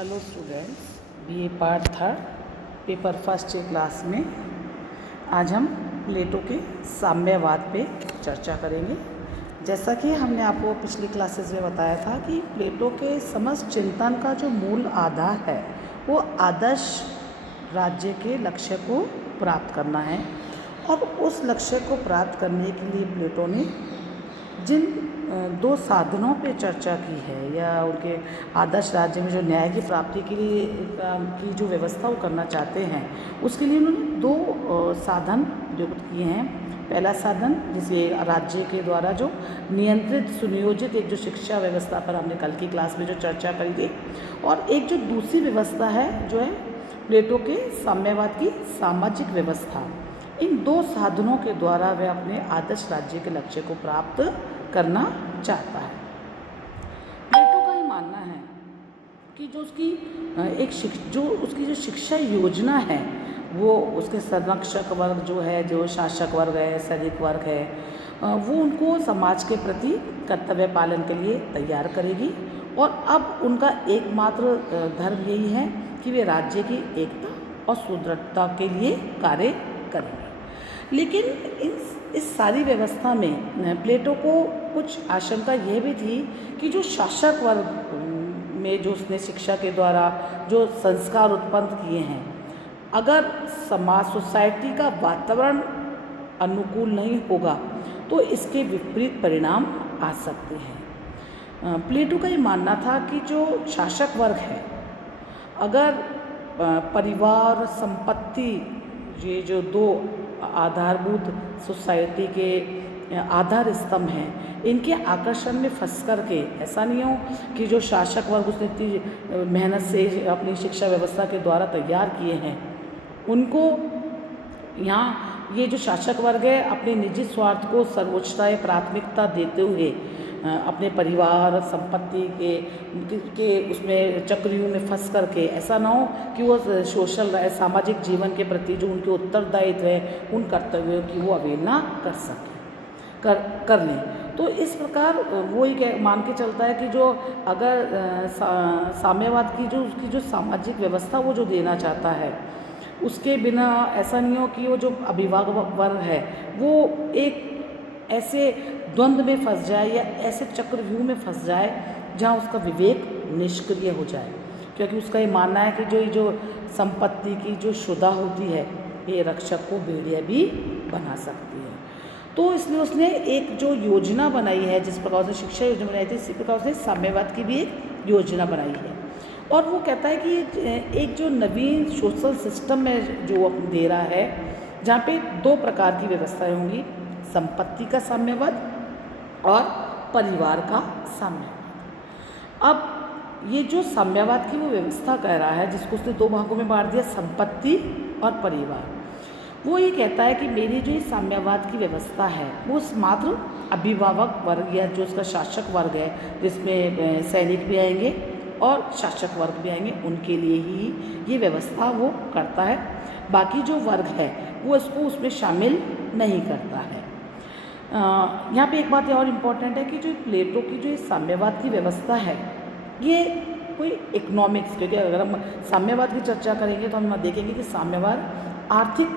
Hello students, BA part third paper first class में आज हम प्लेटो के साम्यवाद पे चर्चा करेंगे। जैसा कि हमने आपको पिछली क्लासेस में बताया था कि प्लेटो के समस्त चिंतन का जो मूल आधार है वो आदर्श राज्य के लक्ष्य को प्राप्त करना है, और उस लक्ष्य को प्राप्त करने के लिए प्लेटो ने जिन दो साधनों पे चर्चा की है, या उनके आदर्श राज्य में जो न्याय की प्राप्ति के लिए की जो व्यवस्था वो करना चाहते हैं, उसके लिए उन्होंने दो साधन नियुक्त किए हैं। पहला साधन जिसे राज्य के द्वारा जो नियंत्रित सुनियोजित एक जो शिक्षा व्यवस्था पर हमने कल की क्लास में जो चर्चा करी थी, और एक जो दूसरी व्यवस्था है जो है प्लेटो के साम्यवाद की सामाजिक व्यवस्था। इन दो साधनों के द्वारा वह अपने आदर्श राज्य के लक्ष्य को प्राप्त करना चाहता है। प्लेटो का ये मानना है कि जो उसकी जो शिक्षा योजना है वो उसके संरक्षक वर्ग जो है, जो शासक वर्ग है, सैनिक वर्ग है, वो उनको समाज के प्रति कर्तव्य पालन के लिए तैयार करेगी। और अब उनका एकमात्र धर्म यही है कि वे राज्य की एकता और सुदृढ़ता के लिए कार्य करेंगे। लेकिन इस सारी व्यवस्था में प्लेटो को कुछ आशंका यह भी थी कि जो शासक वर्ग में जो उसने शिक्षा के द्वारा जो संस्कार उत्पन्न किए हैं, अगर समाज सोसाइटी का वातावरण अनुकूल नहीं होगा तो इसके विपरीत परिणाम आ सकते हैं। प्लेटो का ये मानना था कि जो शासक वर्ग है, अगर परिवार संपत्ति, ये जो दो आधारभूत सोसाइटी के आधार स्तंभ हैं, इनके आकर्षण में फंस कर के, ऐसा नहीं हो कि जो शासक वर्ग उसने इतनी मेहनत से अपनी शिक्षा व्यवस्था के द्वारा तैयार किए हैं, उनको यहाँ ये जो शासक वर्ग है अपने निजी स्वार्थ को सर्वोच्चता या प्राथमिकता देते हुए अपने परिवार संपत्ति के उसमें चक्रव्यूह में फंस करके, ऐसा ना हो कि वो सोशल सामाजिक जीवन के प्रति जो उनके उत्तरदायित्व है, उन कर्तव्यों की वो अवहेलना कर लें। तो इस प्रकार वो ही मान के चलता है कि जो अगर साम्यवाद की जो उसकी जो सामाजिक व्यवस्था वो जो देना चाहता है, उसके बिना ऐसा नहीं हो कि वो जो अभिभावक वर्ग है वो एक ऐसे द्वंद्व में फंस जाए या ऐसे चक्रव्यूह में फंस जाए जहाँ उसका विवेक निष्क्रिय हो जाए, क्योंकि उसका ये मानना है कि जो संपत्ति की जो शुदा होती है, ये रक्षक को भेड़िया भी बना सकती है। तो इसलिए उसने एक जो योजना बनाई है, जिस प्रकार से शिक्षा योजना बनाई थी, इसी प्रकार से साम्यवाद की भी एक योजना बनाई है। और वो कहता है कि एक जो नवीन सोशल सिस्टम में जो दे रहा है, जहाँ पे दो प्रकार की व्यवस्थाएं होंगी, संपत्ति का साम्यवाद और परिवार का साम्यवाद। अब ये जो साम्यवाद की वो व्यवस्था कह रहा है, जिसको उसने दो भागों में बांट दिया, संपत्ति और परिवार, वो ये कहता है कि मेरी जो ये साम्यवाद की व्यवस्था है वो मात्र अभिभावक वर्ग या जो उसका शासक वर्ग है, जिसमें सैनिक भी आएंगे और शासक वर्ग भी आएंगे, उनके लिए ही ये व्यवस्था वो करता है। बाकी जो वर्ग है वो इसको उसमें शामिल नहीं करता है। यहाँ पे एक बात और इम्पॉर्टेंट है कि जो प्लेटो की जो साम्यवाद की व्यवस्था है, ये कोई इकोनॉमिक्स, क्योंकि अगर हम साम्यवाद की चर्चा करेंगे तो हम देखेंगे कि साम्यवाद आर्थिक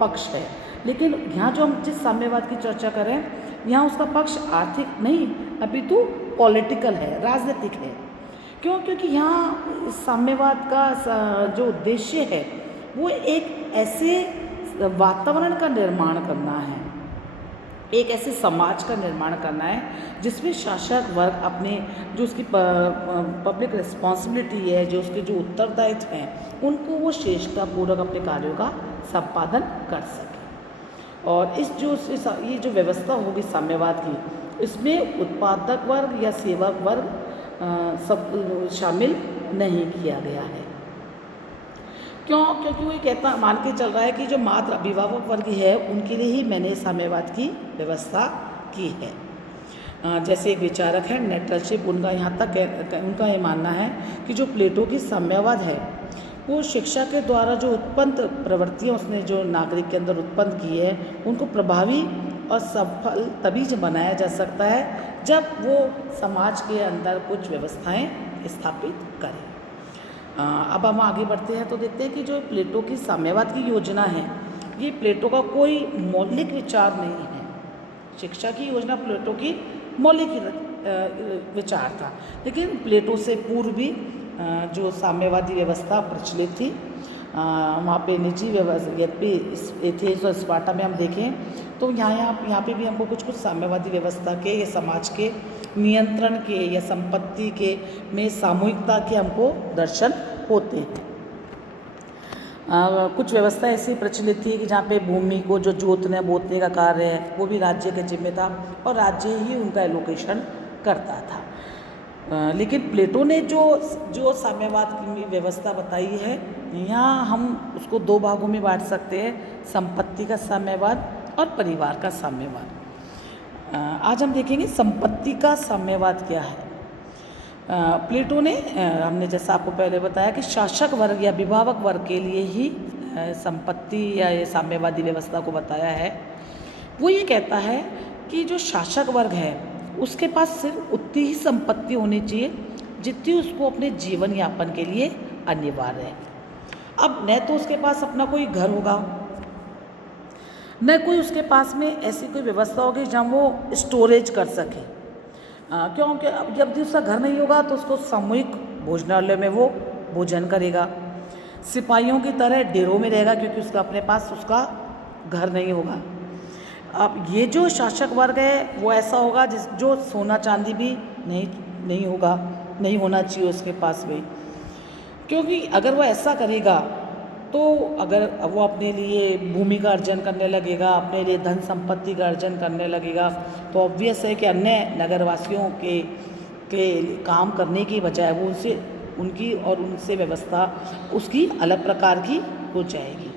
पक्ष है, लेकिन यहाँ जो हम जिस साम्यवाद की चर्चा करें, यहाँ उसका पक्ष आर्थिक नहीं अपितु पॉलिटिकल है, राजनीतिक है। क्यों? क्योंकि यहाँ साम्यवाद का जो उद्देश्य है वो एक ऐसे वातावरण का निर्माण करना है, एक ऐसे समाज का निर्माण करना है जिसमें शासक वर्ग अपने जो उसकी पब्लिक रिस्पॉन्सिबिलिटी है, जो उसके जो उत्तरदायित्व हैं, उनको वो श्रेष्ठतापूर्वक अपने कार्यों का संपादन कर सके। और ये जो व्यवस्था होगी साम्यवाद की, इसमें उत्पादक वर्ग या सेवक वर्ग सब शामिल नहीं किया गया है। क्यों? क्योंकि वो ये मान के चल रहा है कि जो मात्र अभिभावक वर्ग है उनके लिए ही मैंने साम्यवाद की व्यवस्था की है। जैसे एक विचारक है नेटलशिप, उनका यहाँ तक उनका ये मानना है कि जो प्लेटो की साम्यवाद है वो शिक्षा के द्वारा जो उत्पन्न प्रवृत्तियाँ उसने जो नागरिक के अंदर उत्पन्न की है, उनको प्रभावी और सफल तभी से बनाया जा सकता है जब वो समाज के अंदर कुछ व्यवस्थाएं स्थापित करें। अब हम आगे बढ़ते हैं तो देखते हैं कि जो प्लेटो की साम्यवाद की योजना है, ये प्लेटो का कोई मौलिक विचार नहीं है। शिक्षा की योजना प्लेटो की मौलिक विचार था, लेकिन प्लेटो से पूर्व भी जो साम्यवादी व्यवस्था प्रचलित थी, वहाँ पे निजी व्यवस्था यद्यपि एथेंस और स्पार्टा में हम देखें तो यहाँ पे भी हमको कुछ साम्यवादी व्यवस्था के या समाज के नियंत्रण के या संपत्ति के में सामूहिकता के हमको दर्शन होते हैं। कुछ व्यवस्था ऐसी प्रचलित थी कि जहाँ पे भूमि को जो जोतने बोतने का कार्य है वो भी राज्य के जिम्मे था और राज्य ही उनका एलोकेशन करता था। लेकिन प्लेटो ने जो साम्यवाद की व्यवस्था बताई है, यहाँ हम उसको दो भागों में बांट सकते हैं, संपत्ति का साम्यवाद और परिवार का साम्यवाद। आज हम देखेंगे संपत्ति का साम्यवाद क्या है। प्लेटो ने हमने जैसा आपको पहले बताया कि शासक वर्ग या विभावक वर्ग के लिए ही संपत्ति या ये साम्यवादी व्यवस्था को बताया है। वो ये कहता है कि जो शासक वर्ग है उसके पास सिर्फ उतनी ही संपत्ति होनी चाहिए जितनी उसको अपने जीवन यापन के लिए अनिवार्य है। अब न तो उसके पास अपना कोई घर होगा, न कोई उसके पास में ऐसी कोई व्यवस्था होगी जहाँ वो स्टोरेज कर सके, क्योंकि अब जब भी उसका घर नहीं होगा तो उसको सामूहिक भोजनालय में वो भोजन करेगा, सिपाहियों की तरह डेरों में रहेगा क्योंकि उसका अपने पास उसका घर नहीं होगा। अब ये जो शासक वर्ग है वो ऐसा होगा जो सोना चांदी भी नहीं होगा, नहीं होना चाहिए उसके पास भी, क्योंकि अगर वो ऐसा करेगा तो अगर वो अपने लिए भूमि का अर्जन करने लगेगा, अपने लिए धन संपत्ति का अर्जन करने लगेगा, तो ऑब्वियस है कि अन्य नगरवासियों के काम करने की बजाय वो उनसे व्यवस्था उसकी अलग प्रकार की हो जाएगी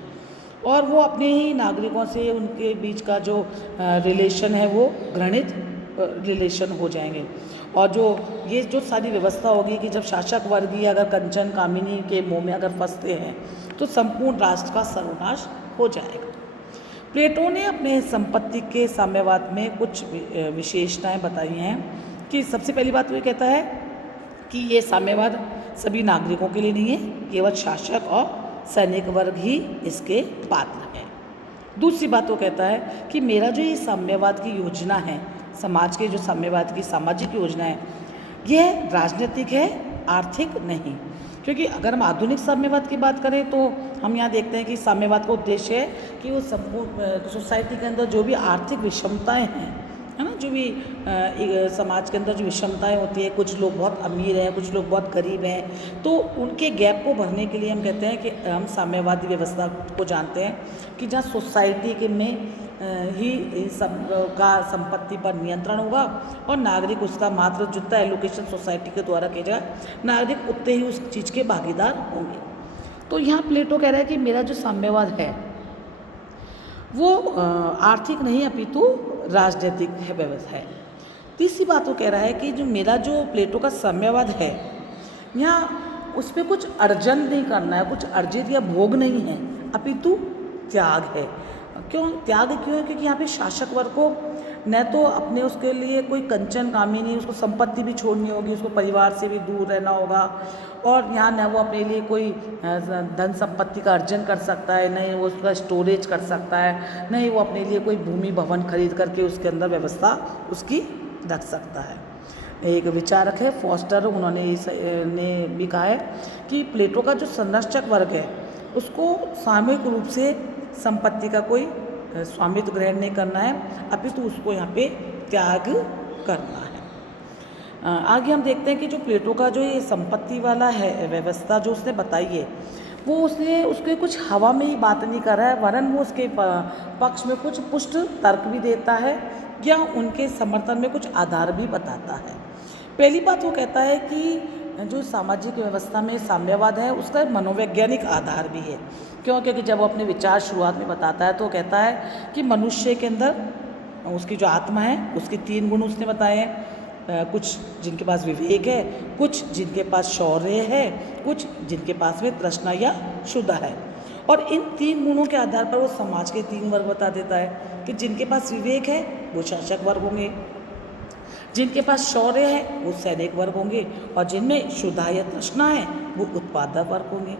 और वो अपने ही नागरिकों से उनके बीच का जो रिलेशन है वो घृणित रिलेशन हो जाएंगे। और ये जो सारी व्यवस्था होगी कि जब शासक वर्ग ही अगर कंचन कामिनी के मोह में अगर फंसते हैं तो संपूर्ण राष्ट्र का सर्वनाश हो जाएगा। प्लेटो ने अपने संपत्ति के साम्यवाद में कुछ विशेषताएं बताई हैं कि सबसे पहली बात वो ये कहता है कि ये साम्यवाद सभी नागरिकों के लिए नहीं है, केवल शासक और सैनिक वर्ग ही इसके पात्र हैं। दूसरी बात वो कहता है कि मेरा जो ये साम्यवाद की योजना है, समाज के जो साम्यवाद की सामाजिक योजना है, यह राजनीतिक है, आर्थिक नहीं। क्योंकि अगर हम आधुनिक साम्यवाद की बात करें तो हम यहाँ देखते हैं कि साम्यवाद का उद्देश्य है कि वो संपूर्ण सोसाइटी के अंदर जो भी आर्थिक विषमताएं हैं, है ना, जो भी समाज के अंदर जो विषमताएं होती है, कुछ लोग बहुत अमीर हैं, कुछ लोग बहुत गरीब हैं, तो उनके गैप को भरने के लिए हम कहते हैं कि हम साम्यवादी व्यवस्था को जानते हैं कि जहाँ सोसाइटी के में ही सब का संपत्ति पर नियंत्रण होगा और नागरिक उसका मात्र जितना एलोकेशन सोसाइटी के द्वारा किया जाएगा, नागरिक उतने ही उस चीज़ के भागीदार होंगे। तो यहाँ प्लेटो कह रहा है कि मेरा जो साम्यवाद है वो आर्थिक नहीं अपितु राजनीतिक है व्यवस्था है। तीसरी बात वो कह रहा है कि जो प्लेटो का साम्यवाद है, यहाँ उस पर कुछ अर्जन नहीं करना है, कुछ अर्जित या भोग नहीं है, अपितु त्याग है। त्याग क्यों है? क्योंकि यहाँ पे शासक वर्ग को न तो अपने उसके लिए कोई कंचन कामिनी, उसको संपत्ति भी छोड़नी होगी, उसको परिवार से भी दूर रहना होगा, और यहाँ न वो अपने लिए कोई धन संपत्ति का अर्जन कर सकता है, नहीं वो उसका स्टोरेज कर सकता है, नहीं वो अपने लिए कोई भूमि भवन खरीद करके उसके अंदर व्यवस्था उसकी रख सकता है। एक विचारक है फॉस्टर, उन्होंने भी कहा है कि प्लेटो का जो संरक्षक वर्ग है उसको सामूहिक रूप से संपत्ति का कोई स्वामित्व ग्रहण नहीं करना है, अपितु उसको यहाँ पे त्याग करना है। आगे हम देखते हैं कि जो प्लेटो का जो ये संपत्ति वाला है व्यवस्था जो उसने बताई है, वो उसके कुछ हवा में ही बात नहीं कर रहा है, वरन वो उसके पक्ष में कुछ पुष्ट तर्क भी देता है या उनके समर्थन में कुछ आधार भी बताता है। पहली बात वो कहता है कि जो सामाजिक व्यवस्था में साम्यवाद है उसका मनोवैज्ञानिक आधार भी है। क्योंकि जब वो अपने विचार शुरुआत में बताता है तो कहता है कि मनुष्य के अंदर उसकी जो आत्मा है उसके 3 गुण उसने बताए हैं, कुछ जिनके पास विवेक है, कुछ जिनके पास शौर्य है, कुछ जिनके पास में तृष्णा या क्षुधा है। और इन 3 गुणों के आधार पर वो समाज के 3 वर्ग बता देता है कि जिनके पास विवेक है वो शासक वर्ग होंगे, जिनके पास शौर्य है वो सैनिक वर्ग होंगे, और जिनमें क्षुधा या तृष्णा है वो उत्पादक वर्ग होंगे।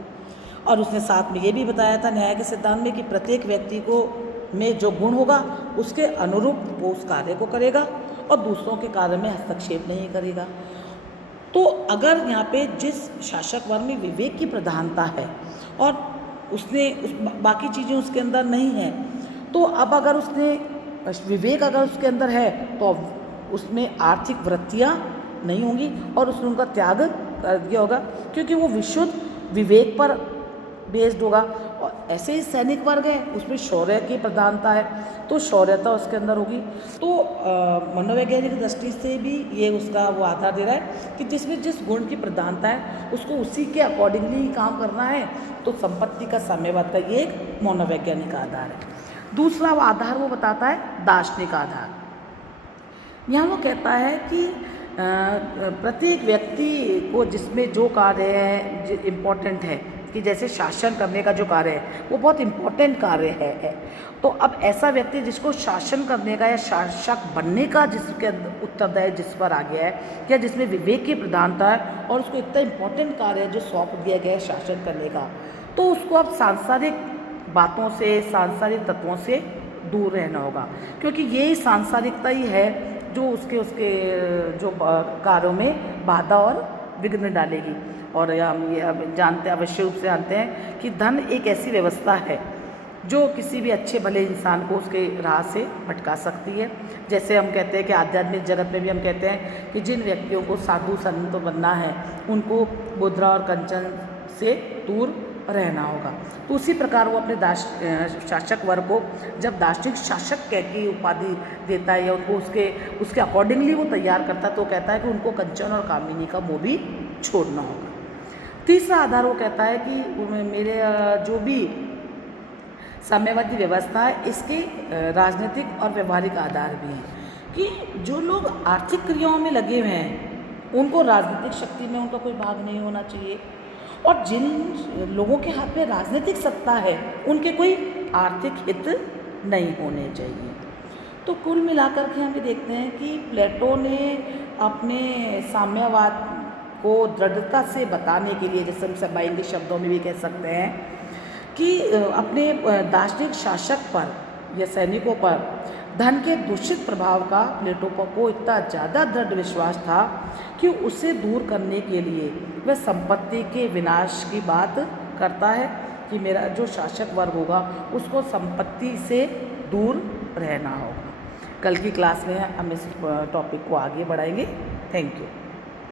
और उसने साथ में ये भी बताया था न्याय के सिद्धांत में कि प्रत्येक व्यक्ति को में जो गुण होगा उसके अनुरूप वो उस कार्य को करेगा और दूसरों के कार्य में हस्तक्षेप नहीं करेगा। तो अगर यहाँ पे जिस शासक वर्ग में विवेक की प्रधानता है और उसने बाकी चीज़ें उसके अंदर नहीं है, तो अब अगर उसने विवेक अगर उसके अंदर है तो उसमें आर्थिक वृत्तियाँ नहीं होंगी और उसने उनका त्याग कर दिया होगा, क्योंकि वो विशुद्ध विवेक पर बेस्ड होगा। और ऐसे ही सैनिक वर्ग है उसमें शौर्य की प्रधानता है, तो शौर्यता उसके अंदर होगी। तो मनोवैज्ञानिक दृष्टि से भी ये उसका वो आधार दे रहा है कि जिसमें जिस गुण की प्रधानता है उसको उसी के अकॉर्डिंगली ही काम करना है। तो संपत्ति का साम्यवाद का ये एक मनोवैज्ञानिक आधार है। दूसरा वो आधार वो बताता है दार्शनिक आधार। यहाँ वो कहता है कि प्रत्येक व्यक्ति को जिसमें जो कार्य है इम्पोर्टेंट है, कि जैसे शासन करने का जो कार्य है वो बहुत इम्पोर्टेंट कार्य है। तो अब ऐसा व्यक्ति जिसको शासन करने का या शासक बनने का जिसके उत्तरदायी जिस पर आ गया है या जिसमें विवेक की प्रधानता है और उसको इतना इम्पोर्टेंट कार्य है जो सौंप दिया गया है शासन करने का, तो उसको अब सांसारिक बातों से सांसारिक तत्वों से दूर रहना होगा, क्योंकि यही सांसारिकता ही है जो उसके जो कार्यों में बाधा और विघ्न डालेगी। और हम ये जानते हैं, अवश्य रूप से जानते हैं कि धन एक ऐसी व्यवस्था है जो किसी भी अच्छे भले इंसान को उसके राह से भटका सकती है। जैसे हम कहते हैं कि आध्यात्मिक जगत में भी हम कहते हैं कि जिन व्यक्तियों को साधु संत बनना है उनको मुद्रा और कंचन से दूर रहना होगा। तो उसी प्रकार वो अपने शासक वर्ग को जब दार्शनिक शासक कह की उपाधि देता है या उनको उसके अकॉर्डिंगली वो तैयार करता है, तो कहता है कि उनको कंचन और कामिनी का मोह भी छोड़ना होगा। तीसरा आधार वो कहता है कि मेरे जो भी साम्यवादी व्यवस्था है इसके राजनीतिक और व्यवहारिक आधार भी हैं, कि जो लोग आर्थिक क्रियाओं में लगे हुए हैं उनको राजनीतिक शक्ति में उनका कोई भाग नहीं होना चाहिए, और जिन लोगों के हाथ में राजनीतिक सत्ता है उनके कोई आर्थिक हित नहीं होने चाहिए। तो कुल मिलाकर के हम ये देखते हैं कि प्लेटो ने अपने साम्यवाद को दृढ़ता से बताने के लिए, जैसे हम सबाइन के शब्दों में भी कह सकते हैं कि अपने दार्शनिक शासक पर या सैनिकों पर धन के दूषित प्रभाव का प्लेटो को इतना ज़्यादा दृढ़ विश्वास था कि उसे दूर करने के लिए वह संपत्ति के विनाश की बात करता है कि मेरा जो शासक वर्ग होगा उसको संपत्ति से दूर रहना होगा। कल की क्लास में हम इस टॉपिक को आगे बढ़ाएंगे। Thank you.